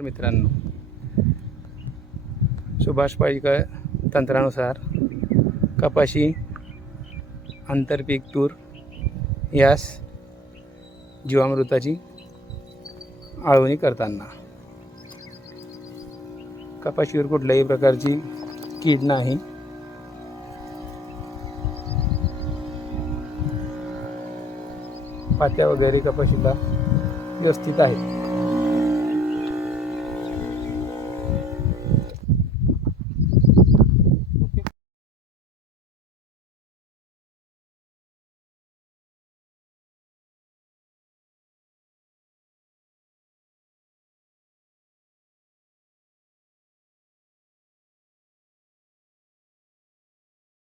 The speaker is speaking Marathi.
मित्रांनो. सुभाष पाळीकर तंत्रानुसार कपाशी आंतरपीक तूर यास जीवामृताची आळवणी करताना. कपाशीवर कुठल्याही प्रकारची कीड नाही. पात्या वगैरे कपाशीला व्यवस्थित आहेत.